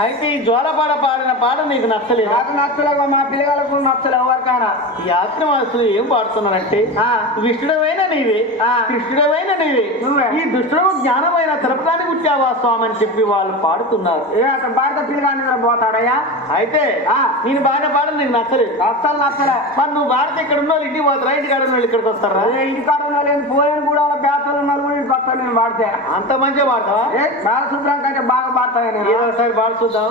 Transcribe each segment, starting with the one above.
అయితే ఈ జ్వాలపాడ పాడిన పాట నీకు నచ్చలేదు? నాకు నచ్చలేవు మా పిల్లగాళ్ళకు నచ్చలేవు ఎవరికైనా. ఈ ఆశ్రమాసులు ఏం పాడుతున్నారంటే ఆ. విష్ణుడమైన నీవే ఆ. కృష్ణుడమైన నీవే. ఈ దుష్టుడు జ్ఞానమైన తిరుపతానికి వచ్చావా స్వామి అని చెప్పి వాళ్ళు పాడుతున్నారు. ఏ అతను భారత పిల్లగాని నిద్రపోతాడయ్యా అయితే ఆ. నేను బాగా పాడడం నీకు నచ్చలేదు. అస్సలు నచ్చలే. మరి నువ్వు భారత ఇక్కడ ఉన్న వాళ్ళు ఇంటికి పోతారా? ఇంటికి ఉన్న వాళ్ళు ఇక్కడికి వస్తారా? ఇంటికాడ ఉన్న లేదు పోలేని కూడా వాళ్ళ బేతలు ఉన్నారు కూడా ఇంటికి వస్తాను నేను పాడితే. అంత మంచిగా పాడతావా? ఏ బాలసుబ్రం కంటే బాగా పాడతాను నేను. ఏదో ఒకసారి ఇదిగో,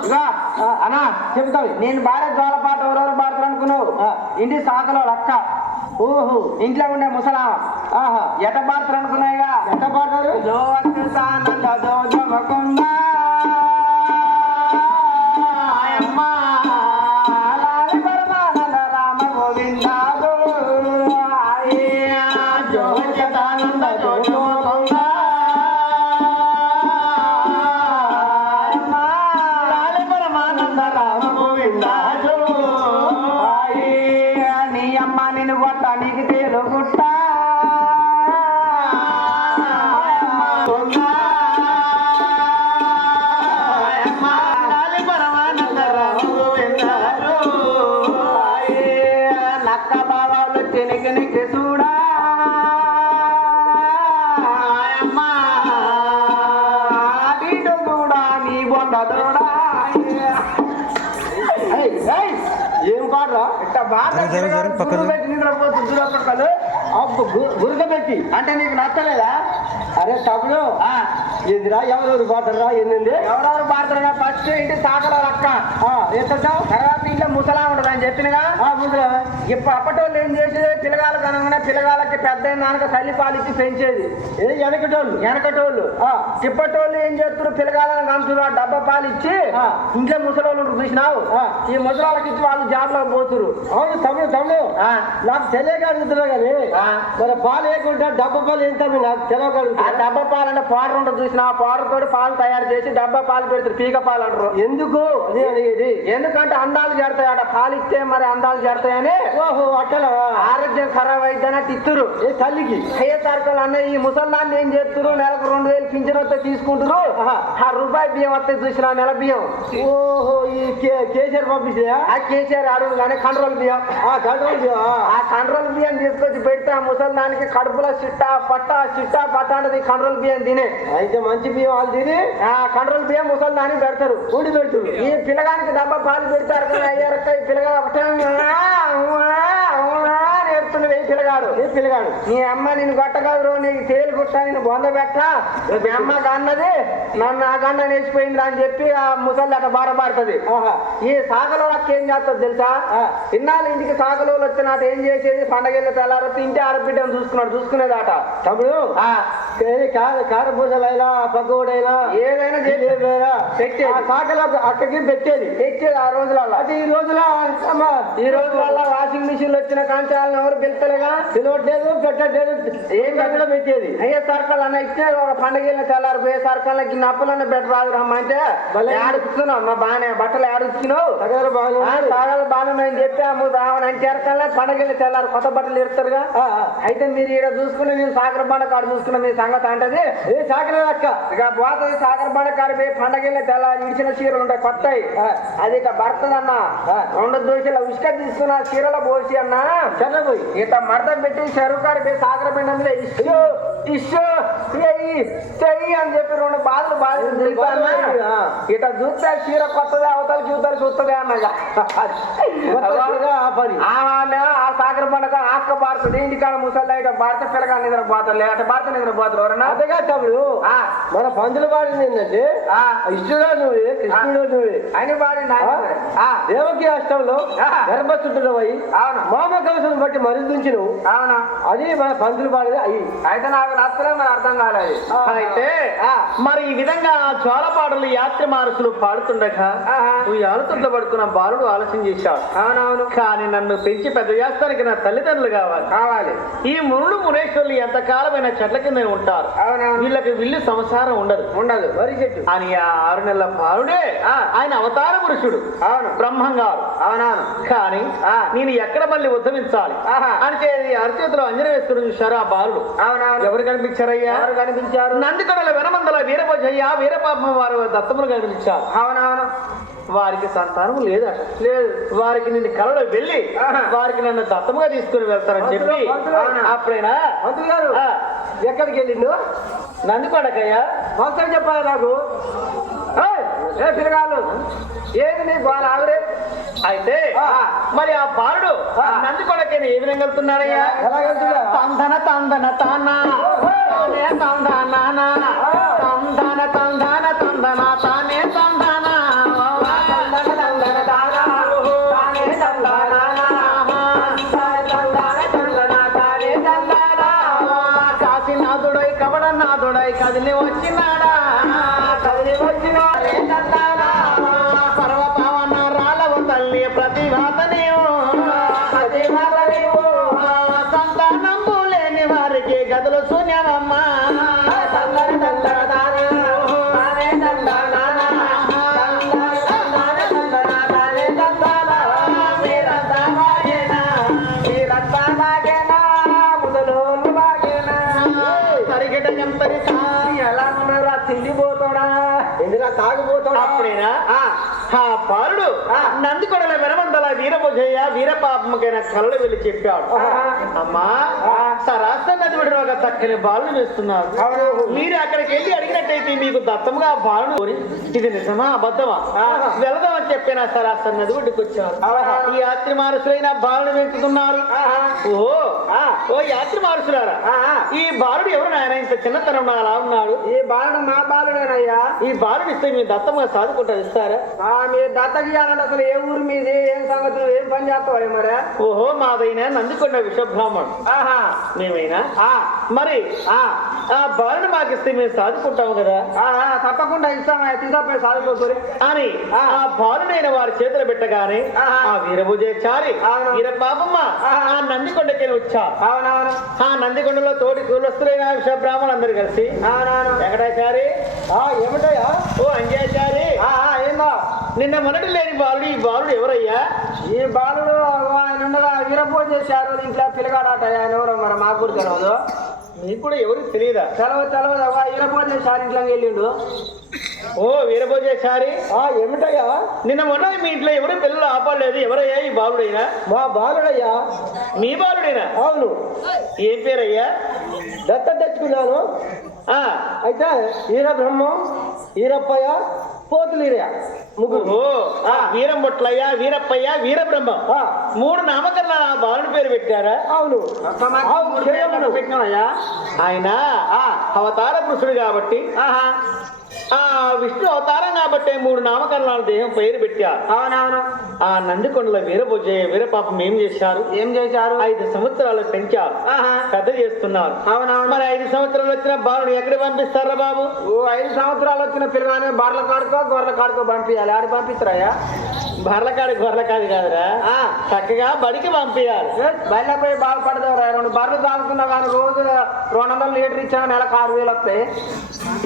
అన్నా. చెప్తావు. నేను భార్య జోలపాట ఎవరెవరు పాడతారు అనుకున్నావు ఇంటి సాకలో అక్క ఓహో. ఇంట్లో ఉండే ముసలా. ఆహా. ఎట పాడతారు? అనుకున్నాయిగా ఎంత పాడతారు జో నీ ఏం పాడరా ఇట్ట బాగా జరుగు, జరుగు, పెట్టి అబ్బు అంటే నీకు నచ్చలేదా అరే తమ్ముడు ఆ, ఎదిరా ఎవరెవరు పాటరా ఎన్నింది ఎవరెవరు పాడుతున్నా ఫస్ట్ ఇంటి సాకల లక్క ఎత్తావు తర్వాత ఇంట్లో ముసలా ఉండదు అని చెప్పినగా ముందురా ఇప్పుడు అప్పటోళ్ళు ఏం చేసేది పిల్లగాళ్ళకి అనగానే పిల్లగాళ్ళకి పెద్ద దానికి తల్లి పాలిచ్చి పెంచేది ఏ వెనకటోళ్ళు వెనకటోళ్ళు ఆ. తిప్పటోళ్ళు ఏం చేస్తారు పిల్లగాళ్ళని కంచురు డబ్బా పాలు ఇచ్చి. ఇంట్లో ముసలోళ్ళు చూసినావు. ఈ ముసలాళ్ళకి ఇచ్చి వాళ్ళు జాబ్లో పోతురు. అవును తమ్ముడు తమ్ముడు. ఆ. నాకు తెలియక అడుగుతున్నా కానీ. మరి పాలు వేయకుంటే డబ్బు పాలు ఎంత నాకు ఆ తెలియగలుగుతా డబ్బా పాలు అంటే పౌడర్ ఉంటుంది చూసిన ఆ పౌడర్ తోటి పాలు తయారు చేసి డబ్బా పాలు పెడతారు పీక పాలు అంటారు. ఎందుకు? అనేది ఎందుకంటే అందాలు చేరుతాయి అట పాలు ఇస్తే మరి అందాలు చేరుతాయని ఓహో అట్టలా ఆరోగ్యం ఖరాబ్ అయిద్దనట్టు ఇత్తురు ఏ తల్లికి? అయ్యే సరుకులు అన్న ఈ ముసల్దాన్ని ఏం చేస్తున్నారు? నెలకు రెండు పింఛన్ వస్తే తీసుకుంటారు. ఆ రూపాయి బియ్యం వస్తే చూసిన నెల బియ్యం. ఓహో ఈ కే- కేసీఆర్ పంపించా ఆ కేసీఆర్ అడుగు కానీ కంట్రోల్ బియ్యం. ఆ కంట్రోల్ ఆ కంట్రోల్ బియ్యం తీసుకొచ్చి పెడితే ఆ ముసల్దానికి కడుపులో చిట్టా పట్ట చిట్టా పట్ట అంటది కంట్రోల్ బియ్యం తినే. అయితే మంచి బియ్యం వాళ్ళు తిని ఆ కంట్రోల్ బియ్యం ముసల్దానికి పెడతారు. కూడి పెడుతుంది ఈ పిల్లగానికి డబ్బా పాలు పెడతారు అయ్యారక్క ఈ పిల్లగా పిల్లగాడు ఏ పిల్లగాడు? నీ అమ్మ నేను కొట్టగలరు నీకు తేలి గుట్ట నేను బొంద పెట్ట. మీ అమ్మ కన్నది నన్ను ఆ కన్న నేర్చిపోయింది అని చెప్పి ఆ ముసలి అట్ట ఆహా. ఈ సాగలో అక్క ఏం చేస్తుంది తెలుసా. ఇన్నాళ్ళు ఇంటికి సాగలో వచ్చినట్టు ఏం చేసేది? పండగ తెల్లారొత్తి ఇంటి ఆడబిడ్డను చూసుకున్నాడు చూసుకునేదాట. తమ్ముడు కార కారపూసలైనా పకోడైనా ఏదైనా పెట్టేది. ఆ కాకల అక్కడికి పెట్టేది. తెచ్చేది ఆ రోజులలో అది ఈ అమ్మా ఈ రోజులలో వాషింగ్ మిషన్ వచ్చిన కాంచాలను ఎవరు పిలుస్తలేగా పిలవట్లేదు పెట్టట్లేదు. ఏం అక్కడ పెట్టేది? అయ్యే సర్కల్ అన్న ఇచ్చే ఒక పండుగ తెల్లారు పోయే సర్కల్ గిన్నె అప్పులన్న పెట్టరాదు రమ్మంటే భలే. ఆడుకున్నావు మా బాగానే బట్టలు బాగా సాగాలు బాగున్నాయని చెప్పి రావని చేరకల్లా పండగలు తెల్లారు కొత్త బట్టలు ఆ. అయితే మీరు ఇక్కడ చూసుకుని నేను సాగర బండ కాడ చూసుకున్న మీ సంగతి అంటది ఏ సాకరే అక్క? ఇక పోతుంది సాగర బండ కాడ పోయి పండగలు తెల్లారి ఇడిచిన చీరలు ఉంటాయి కొత్తవి. అది ఇక భర్తదన్న. రెండు దోశల ఉసుక తీసుకున్న చీరలో పోసి అన్న. చెన్నపోయి. ఇట మడత పెట్టి చెరువు కాడ పోయి సాగర బండ మీద ఇష్యూ ఇష్యూ చెయ్యి అని చెప్పి రెండు బాధలు బాధలు ఇట చూస్తే చీర కొత్తది అవతల చూతలు చూస్తుంది అన్నగా. ఆ పని ఆమె ఆ సాగర పండుగ ఆక్క బారుతుంది ఇంటికాడ ముసలి ఇట భారత పిల్లగా నిద్ర పోతారు. అట భారత నిద్ర పోతారు. ఎవరన్నా? అంతగా తమ్ముడు. ఆ, మన పందులు పాడింది ఏంటంటే ఆ, ఇష్టడా నువ్వే కృష్ణుడు నువ్వే ఆయన పాడి ఆ? దేవకి అష్టంలో అవును. మామ కవసం బట్టి మరిందుంచి నువ్వు అవునా. అది మన పందులు పాడేది అయ్యి అయితే నాకు నచ్చలే మరి అర్థం కాలేదు. అయితే. మరి ఈ విధంగా ఆ జ్వాలపాటలు యాత్రి మారుసులు పాడుతుండగా ఆహా. నువ్వు ఆలుతుండ పడుకున్న బాలుడు ఆలోచన చేశాడు. అవునవును. కానీ నన్ను పెంచి పెద్ద చేస్తానికి నా తల్లిదండ్రులు కావాలి కావాలి. ఈ మునులు మునేశ్వర్లు ఎంతకాలమైన చెట్ల కింద ఉంటారు. వీళ్ళకి విల్లు సంసారం ఉండదు. ఉండదు. వరి చెట్టు. అని ఆ ఆరు నెలల బాలుడే ఆ. ఆయన అవతార పురుషుడు. అవును. బ్రహ్మంగారు అవునవును. కానీ ఆ. నేను ఎక్కడ మళ్ళీ ఉద్ధరించాలి ఆహా. అంటే అరచేతిలో అంజన వేసుకుని చూశారు ఆ బాలుడు. ఎవరు కనిపించారయ్యా? ఎవరు కనిపించారు? నందికొండల వెనమందల వీరభోజయ్య వీరపాపం వారు దత్తములు కనిపించారు. అవునవును. వారికి సంతానం లేదట. లేదు వారికి నిన్ను కలలో వెళ్ళి. వారికి నన్ను దత్తముగా తీసుకుని వెళ్తారని చెప్పి. అప్పుడైనా? ఎక్కడికి వెళ్ళిండు? నందికొండకయ్యా పంతులు చెప్పాలి నాకు? ఏ పిల్లగాళ్ళు? ఏది నీ గోల ఆవిరే అయితే. మరి ఆ బాలుడు ఆ. నందికొండకైనా ఏ విధంగా వెళ్తున్నాడయ్యా? తందన తందన తానా. తందన తాగిపోతాడు? అప్పుడేనా? ఆ, ఆ. నందికొండల వెనమందల వీరభుజయ్య వీరపాపమ్మకైన కలలు వెళ్ళి చెప్పాడు. అమ్మా. సరాస్త నది విడిన ఒక చక్కని బాలుని వేస్తున్నారు. మీరు అక్కడికి వెళ్ళి అడిగినట్టయితే మీకు దత్తముగా ఆ కోరి, ఇది నిజమా అబద్ధమా. వెళదామని చెప్పిన సరాస్త నది ఒడ్డుకు వచ్చారు. ఈ యాత్రి మారుసులైన బాలుని వెతుకుతున్నారు ఆహా. ఓ. ఓ యాత్రి మారుసులారా. ఈ బాలుడు ఎవరు నాయన ఇంత చిన్నతనం అలా ఉన్నాడు ఈ బాలుడు మా బాలుడేనయ్యా ఈ బాలుడు ఇస్తే మీ దత్తముగా సాదుకుంటారు ఇస్తారా మీ దత్తకి అనంటే అసలు ఏ ఊరు మీది? ఏం సంగతులు? ఏం పని చేస్తావు మరి? ఓహో మాదైనా నందికొండ విశ్వబ్రాహ్మణుడు ఆహా. మేమైనా? ఆ, మరి ఆ, ఆ బాలుని మాకిస్తే మేము సాదుకుంటాము కదా? తప్పకుండా ఇస్తామయ్యా తీసుకపోయి సాదుకోకూరి అని ఆ. బాలునైన వారి చేతులు పెట్టగానే. ఆ వీరభుజేచారి ఆహా. ఆ నందికొండకి వచ్చారు అవునవును. ఆ నందికొండలో తోటి కులస్తులైన విశ్వబ్రాహ్మణులు అందరు కలిసి వెంకటాచారి ఆ ఏమిటయ్యా? ఓ అంజాచారి ఏందో నిన్న మొన్నటి లేని బాలుడు ఈ బాలుడు ఎవరయ్యా? ఈ బాలుడు ఆయన ఉండగా వీరపూజ చేశారు ఇంట్లో పిల్లగాడట ఆయన ఎవరో మరి మాకు కూడా తెలియదు నీకు కూడా ఎవరికి తెలియదా తెలవ తెలవదు అవ్వ వీరపూజ చేశారు ఇంట్లోకి వెళ్ళిండు. ఓ వీరభోజేచారి ఆ ఏమిటయ్యా? నిన్న మొన్న మీ ఇంట్లో ఎవరు పిల్లలు ఆపడలేదు? ఎవరయ్యా ఈ బాలుడైనా? మా బాలుడయ్యా? మీ బాలుడైనా? అవును. ఏం పేరయ్యా? దత్త తెచ్చుకున్నాను. ఆ, అయితే ఈర బ్రహ్మం పోతులీరయ్య ముగ్గురు. ఓ ఆ, వీరం బొట్లయ్య వీరప్పయ్య వీరబ్రహ్మం. ఆ, మూడు నామకరణాలు ఆ బాలుడి పేరు పెట్టారా? అవును. ఆయన అవతార పురుషుడు కాబట్టి ఆహా. ఆ విష్ణు అవతారం కాబట్టి మూడు నామకరణాల దేహం పేరు పెట్టారు. అవునవును. ఆ నందికొండల వీరభుజయ్య వీరపాపం ఏం చేశారు? ఏం చేశారు? ఐదు సంవత్సరాలు పెంచారు. ఆహా. కథ చేస్తున్నారు. అవునవును. మరి ఐదు సంవత్సరాలు వచ్చిన బాలుడు ఎక్కడికి పంపిస్తారా బాబు? ఓ ఐదు సంవత్సరాలు వచ్చిన పిల్లగానే బార్ల కాడుకో గొర్రెల కాడుకో పంపించాలి ఆడ పంపిస్తారయ్యా బర్లకాడి గొర్రెకాడి కాదురా. చక్కగా బడికి పంపించాలి బయట పోయి బాగుపడతావురా రెండు బర్రెలు తాగుతున్నా కానీ రోజు రెండు వందల లీటర్ ఇచ్చా నెలకు ఆరు వేలు వస్తాయి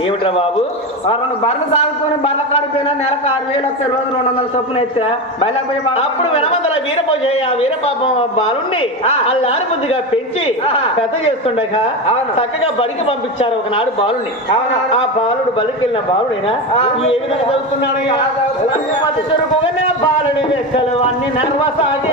ఏమిట్రా బాబు రెండు బర్రెలు తాగుకొని బర్రెల కాడిపోయినా నెలకు ఆరు వేలు వస్తాయి రోజు రెండు వందల చొప్పున ఇస్తే బయట పోయి అప్పుడు వెనమందల వీరభోజయ్య వీరపాపం బాలుణ్ణి ఆ. అల్లారి బుద్ధిగా పెంచి చేస్తుండగా అవును. చక్కగా బడికి పంపించారు ఒకనాడు బాలుని. ఆ బాలుడు బలికి వెళ్ళిన బాలుడైనా. ఏ విధంగా చదువుతున్నాడు? పది చురుకుగానే అన్ని వెక్కలు అన్ని నర్వసాగే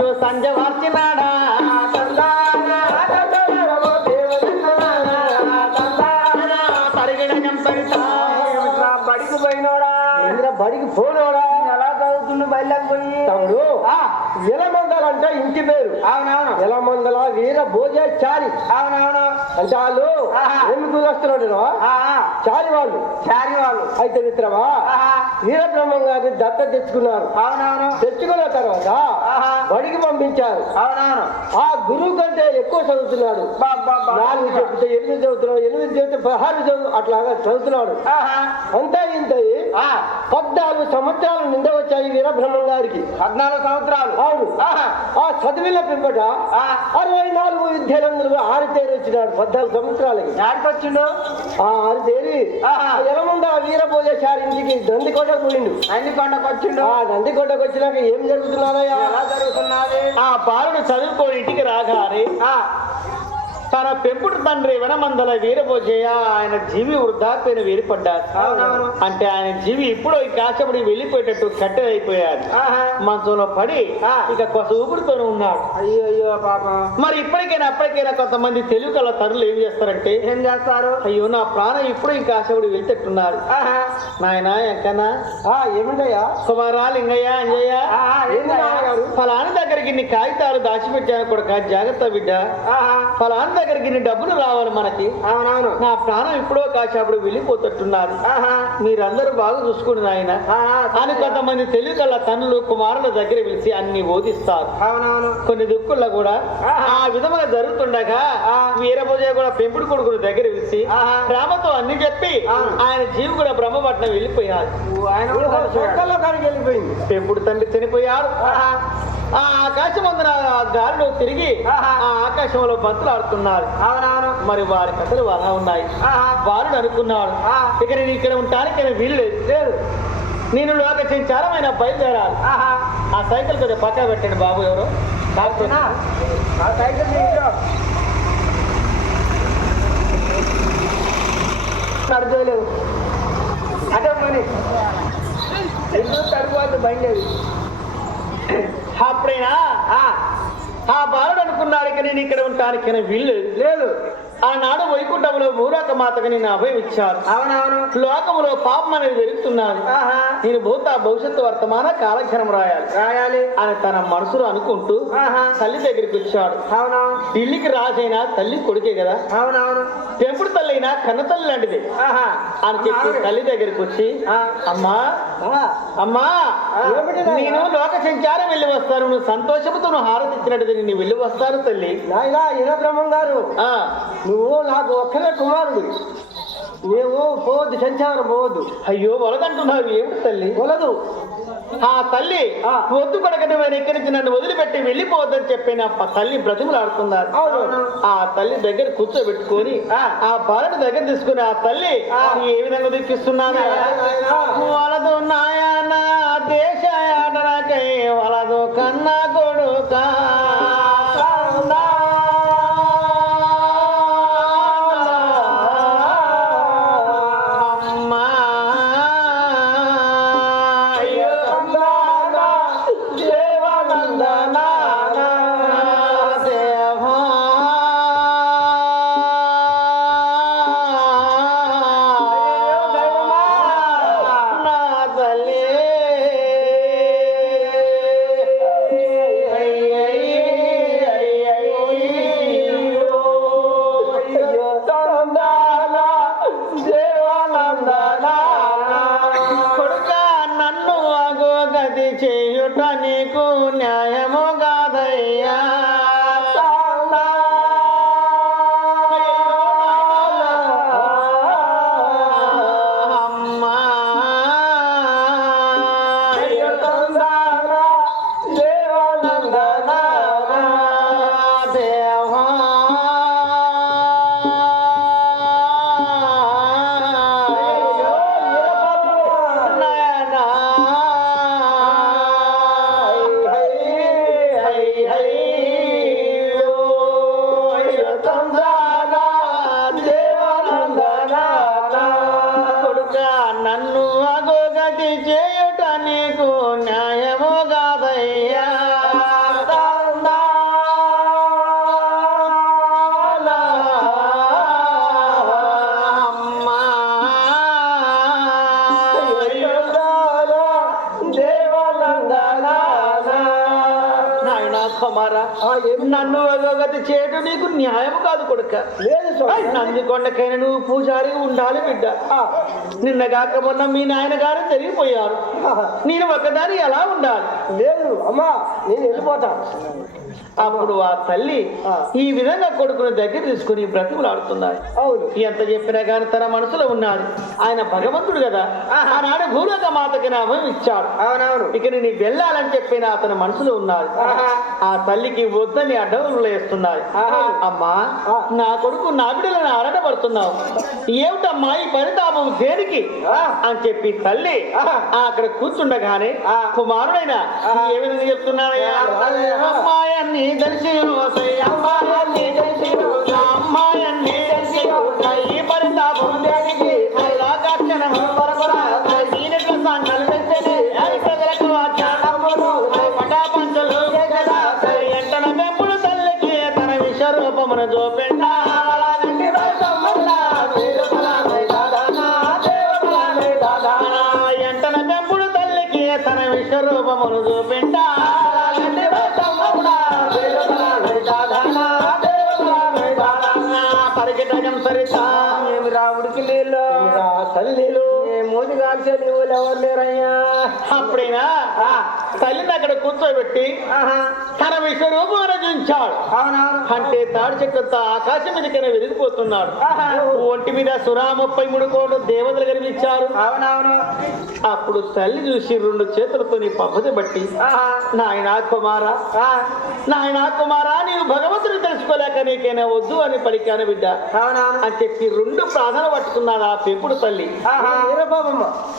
వచ్చి సంజ చెంపరిట బడికి పోయినోడా? ఇంద్ర బడికి పోనోడా? ఎలా చదువుతుండు బయలుకి పోయి తమ్ముడు ఎలమందల అంటే ఇంటి పేరు. అవునవును. ఎలమందల వీర భోజాచారి అవునవును. అంటే వాళ్ళు. ఎందుకు వస్తున్నాడు చారి వాళ్ళు. చారి వాళ్ళు. అయితే మిత్రమా. వీరబ్రహ్మం గారిని దత్త తెచ్చుకున్నారు. అవునవును. తెచ్చుకున్న తర్వాత. బడికి పంపించారు. ఆ గురువు కంటే ఎక్కువ చదువుతున్నాడు. నాలుగు చెప్తే ఎనిమిది చదువుతున్నాడు ఎనిమిది చెప్తే పదహారు చదువు అట్లాగా చదువుతున్నాడు. ఆహా. అంతా ఇంత. పద్నాలుగు సంవత్సరాలు నింద వచ్చాయి వీరబ్రహ్మం గారికి. పద్నాలుగు సంవత్సరాలు. అవును. ఆ చదివిన పిమ్మట ఆ. అరవై నాలుగు విద్యాలందరూ ఆరితేరి వచ్చినాడు పద్నాలుగు సంవత్సరాలకి. వచ్చిండు ఆ ఆరితేరి ఆహా. ఎలముండ వీరభోజేశారు ఇంటికి నందికోట పోయిండు అన్ని కొండకు వచ్చిండు ఆ నందికోటకు వచ్చినాక ఏం జరుగుతున్నారయ్యా ఎలా జరుగుతున్నది? ఆ బాలుడు చదువుకోని ఇంటికి రాగానే తన పెంపుడు తండ్రి వనమందల వీరభోజయ్య. ఆయన జీవి వృద్ధాప్యను వేరుపడ్డారు. అవునవును. అంటే ఆయన జీవి ఇప్పుడు ఈ కాచబడి వెళ్ళిపోయేటట్టు కట్టెలైపోయాడు. మంచంలో పడి. ఇక కొస ఊపిరితోనే ఉన్నాడు. అయ్యో అయ్యో పాపం. మరి ఇప్పటికైనా అప్పటికైనా కొంతమంది తెలుగు కల తరులు ఏం చేస్తారంటే ఏం చేస్తారు? అయ్యో నా ప్రాణం ఇప్పుడు ఇంకా కాశవుడు వెళ్తేట్టున్నారు. నాయన ఎక్కనా ఆ ఏముండయ్యా కుమారా లింగయ్య అంజయ్య. ఫలాని దగ్గరికి ఇన్ని కాగితాలు దాచిపెట్టాను కొడుక. జాగ్రత్త బిడ్డ. ఫలాని దగ్గరికి డబ్బులు రావాలి మనకి అవునవును నా ప్రాణం ఇప్పుడో కాసేపుడు వెళ్ళిపోతున్నారు ఆహా. మీరందరూ బాగా చూసుకోండి నాయన ఆహా. అని కొంతమంది తెలుగు కళ్ళ తన్నులు కుమారుల దగ్గర పిలిచి అన్ని బోధిస్తారు అవునవును కొన్ని దుక్కుల్లో కూడా. ఆ విధంగా జరుగుతుండగా ఆ. వీరభోజయ కూడా పెంపుడు కొడుకుని దగ్గర పిలిచి ఆహా. ప్రేమతో అన్ని చెప్పి. ఆయన జీవి కూడా బ్రహ్మపట్నం ఆయన కాడికి వెళ్ళిపోయింది పెంపుడు తండ్రి చనిపోయాడు ఆహా. ఆ ఆకాశం అందున ఆ గాలిలో తిరిగి ఆహా. ఆ ఆకాశంలో బంతులు ఆడుతున్నారు అవునవును మరి వారి కథలు అలా ఉన్నాయి. బాలుడు అనుకున్నాడు. ఇక నేను ఇక్కడ ఉంటానికి నేను వీలు లేదు నేను లోక సంచారమైన బయలుదేరాలి ఆహా. ఆ సైకిల్ కొద్దిగా పక్క పెట్టండి బాబు ఎవరు ఆ సైకిల్ తీసుకో. నడిచేయలేవు అదే తడిపోద్ది బండి అది. అప్పుడైనా ఆ, ఆ బాలుడు అనుకున్నాడు ఇక నేను ఇక్కడ ఉంటానికి వీలు లేదు. ఆనాడు వైకుంఠంలో భూలోక మాతకు నేను అభయం ఇచ్చారు. అవునవును. లోకములో పాపం అనేది పెరుగుతున్నది ఆహా. నేను భూత భవిష్యత్తు వర్తమాన కాలక్షరం రాయాలి. రాయాలి. అని తన మనసులో అనుకుంటూ. తల్లి దగ్గరికి వచ్చాడు. అవునవును. ఢిల్లీకి రాజైనా తల్లి కొడుకే కదా? అవునవును. పెంపుడు తల్లి అయినా కన్న తల్లి లాంటిది. ఆహా. అని చెప్పి. తల్లి దగ్గరికి వచ్చి. అమ్మా అమ్మా? నేను లోక సంచారం వెళ్ళి వస్తాను. నువ్వు సంతోషంతో నువ్వు హారతి ఇచ్చినట్టు నేను వెళ్ళి వస్తాను తల్లి. నాయనా వీరబ్రహ్మం గారు ఆ. నువ్వు నాకు ఒక్కరే కుమారుడు నీవు పోవద్దు సంచారం పోవద్దు అయ్యో వలదంటున్నావు ఏమిటి తల్లి కొలదు ఆ తల్లి. వద్దు కొడకటి వారి ఇక్కడి నుంచి నన్ను వదిలిపెట్టి వెళ్ళిపోవద్దని చెప్పిన తల్లి బ్రతిమలాడుతున్నారు అవును. ఆ తల్లి దగ్గర కూర్చోబెట్టుకొని ఆ. ఆ బాలను దగ్గర తీసుకుని ఆ తల్లి. ఏ విధంగా దుఃఖిస్తున్నాను. వలదు నాయన దేశ ఆటనకై చేయటం నీకు న్యాయం కాదు కొడుక. లేదు నందికొండకైనా నువ్వు పూజారిగా ఉండాలి బిడ్డ. ఆ, నిన్నగాక మొన్న మీ నాయనగారు జరిగిపోయారు ఆహా. నేను ఒకదాని ఎలా ఉండాలి? లేదు అమ్మా నేను వెళ్ళిపోతా. అప్పుడు ఆ. తల్లి. ఈ విధంగా కొడుకుని దగ్గర తీసుకుని బ్రతిమలాడుతున్నారు అవును. ఎంత చెప్పినా కానీ తన మనసులో ఉన్నాడు ఆయన భగవంతుడు కదా. ఆనాడు భూలోక మాతకి నామం ఇచ్చాడు. అవునవును. ఇక నేను వెళ్ళాలని చెప్పిన అతని మనసులో ఉన్నాడు. ఆ తల్లికి వద్దని అడ్డవులు వేస్తున్నాయి. ఆహా. అమ్మా. నా కొడుకు నా బిడ్డలను ఆరాటపడుతున్నావు. ఏమిటమ్మా ఈ పరితాపం దేనికి. అని చెప్పి తల్లి అక్కడ కూర్చుండగానే. కుమారుడైనా ఏ విధంగా చెప్తున్నాడయ్యా? ఆహా. అమ్మాయన్ని తెలిసి వస్తాయి అమ్మాయన్ని మూతి కాల్చే నీళ్ళు ఎవరు లేరయ్యా అప్పుడైనా తల్లిని అక్కడ కూర్చోబెట్టి ఆహా. తన విశ్వరూపం రచించాడు అంటే తాడి చెట్టుతో ఆకాశం మీదకైనా వెలిగిపోతున్నాడు ఆహా. ఒంటి మీద సురా ముప్పై మూడు కోట్లు దేవతలు కనిపించారు అవునవును. అప్పుడు తల్లి చూసి రెండు చేతులతో నీ పద్ధతి బట్టి ఆహా. నాయనా కుమారా నాయనా కుమారా నీవు భగవంతుని తెలుసుకోలేక నీకైనా వద్దు అని పలికాను బిడ్డ. అని చెప్పి రెండు ప్రార్థన పట్టుకున్నాడు ఆ పెంపుడు తల్లి.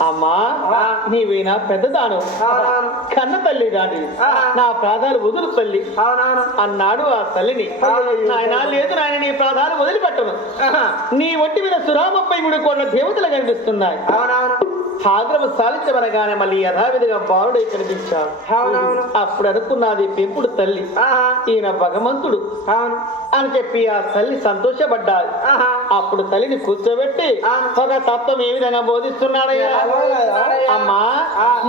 అమ్మా. నీవేనా పెద్దదాను? కన్న తల్లి దాని. నా ప్రాధాలు వదులు తల్లి. అన్నాడు ఆ తల్లిని. నాయన లేదు నాయన నీ ప్రాధాలు వదిలిపెట్టను. నీ ఒంటి మీద సురామప్పై మూడు కోట్ల దేవతలు కనిపిస్తున్నాయి. అవునవును ఆగ్రహం సాధించమనగానే మళ్ళీ యథావిధిగా బాలుడై కనిపించాడు అప్పుడు అనుకున్నది పెంపుడు తల్లి. ఈయన భగవంతుడు అని చెప్పి ఆ తల్లి సంతోషపడ్డాడు ఆహా. అప్పుడు తల్లిని కూర్చోబెట్టి. ఒక తత్వం ఏ విధంగా బోధిస్తున్నాడయ్యా అమ్మా.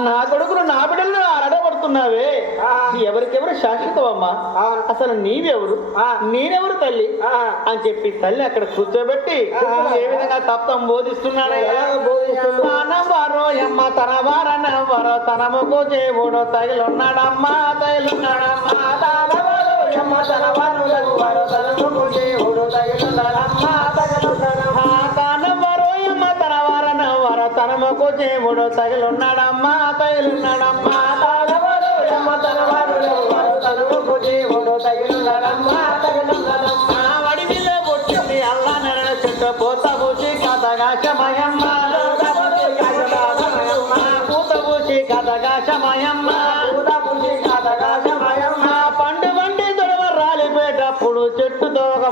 నా కొడుకును నా బిడ్డలను అడగబడుతున్నావే. ఎవరికెవరు శాశ్వతం అమ్మా. అసలు నీవెవరు. నేనెవరు తల్లి. అని చెప్పి తల్లి అక్కడ కూర్చోబెట్టి. ఏ విధంగా తత్వం బోధిస్తున్నాడయ్యా రోయమ్మ వారో ఎమ్మ తన వారనెవ్వరో తన ముగ్గు దేవుడు తగిలున్నాడమ్మా తగిలున్నాడమ్మా తనవరో ఎమ్మ తన వారనెవ్వరో తన ముగ్గు దేవుడు తగిలున్నాడమ్మా తగిలున్నాడమ్మా తనవరో ఎమ్మ తన వారనెవ్వరో తన ముగ్గు దేవుడు తగిలున్నాడమ్మా తగిలున్నాడమ్మా తనవరో ఎమ్మ తన వారనెవ్వరో తన ముగ్గు దేవుడు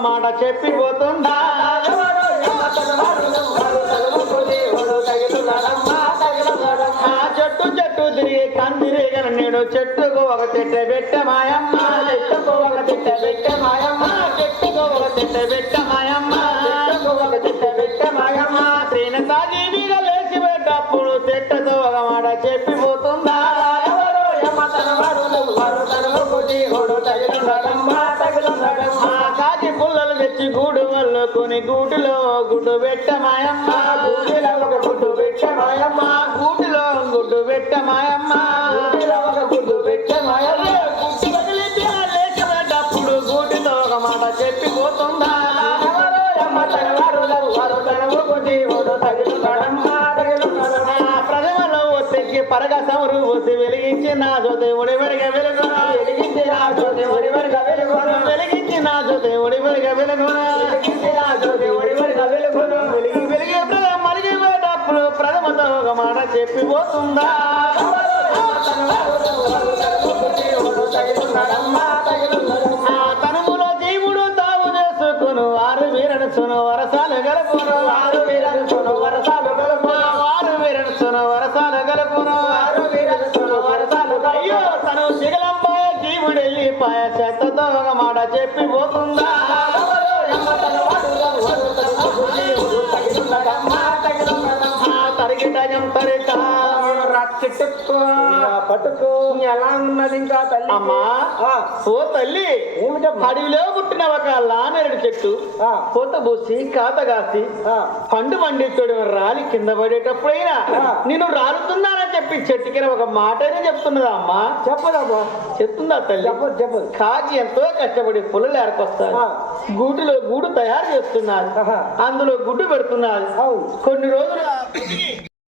మాట చెప్పిపోతుందా? చెట్టు చెట్టు తిరిగి కందిరిగన నేను చెట్టుకు ఒక తిట్ట పెట్ట మాయమ్మ. చెట్టుకు ఒక తిట్ట పెట్ట మాయమ్మ. చెట్టుకు ఒక తిట్ట పెట్ట మాయమ్మ. చెట్టుకు ఒక తిట్ట గుడ్డు పెట్ట మాయమ్మ గూటిలో ఒక గుడ్డు గూటిలో గుడ్డు ఒక గుడ్డు గుడ్డు ఒక మాట చెప్పిపోతుందా? ప్రజలలో ఒత్తికి ఒత్తి వెలిగించి నా దేవుడి వెలిగ వెలుగు వెలిగించి నా దేవుడి వెలుగ వెలుగు వెలిగించి నా వెలుగ వెలుగు చెప్పిపోతుందా? తనములో జీవుడు తావు చేసుకును వారు వీరడుచును వరసాలు గలుపును వారు వీరడుచును వరసాలు గలుపును వారు వీరడుచును వరసాలు గలుపును వారు వీరడుచును వరసాలు అయ్యో తను శిగలంబాయ జీవుడు వెళ్ళిపాయ చెత్తతో ఒక మాట చెప్పిపోతుందా? పట్టుకో ఎలా ఉన్నది ఇంకా తల్లి. అమ్మా. ఓ తల్లి. అడవిలో పుట్టిన ఒక లానేరుడు చెట్టు. పూత పూసి కాత కాసి పండు పండితుడు రాలి కింద పడేటప్పుడైనా. నేను రాలుతున్నానని చెప్పి చెట్టుకి ఒక మాటనే చెప్తున్నదా అమ్మా? చెప్పదమ్మా చెప్తుందా తల్లి? చెప్పదు చెప్పదు. కాకి ఎంతో కష్టపడి పుల్లలు ఏర్కొస్తారు. గూటిలో గూడు తయారు చేస్తున్నారు. అందులో గుడ్డు పెడుతున్నారు. కొన్ని రోజులు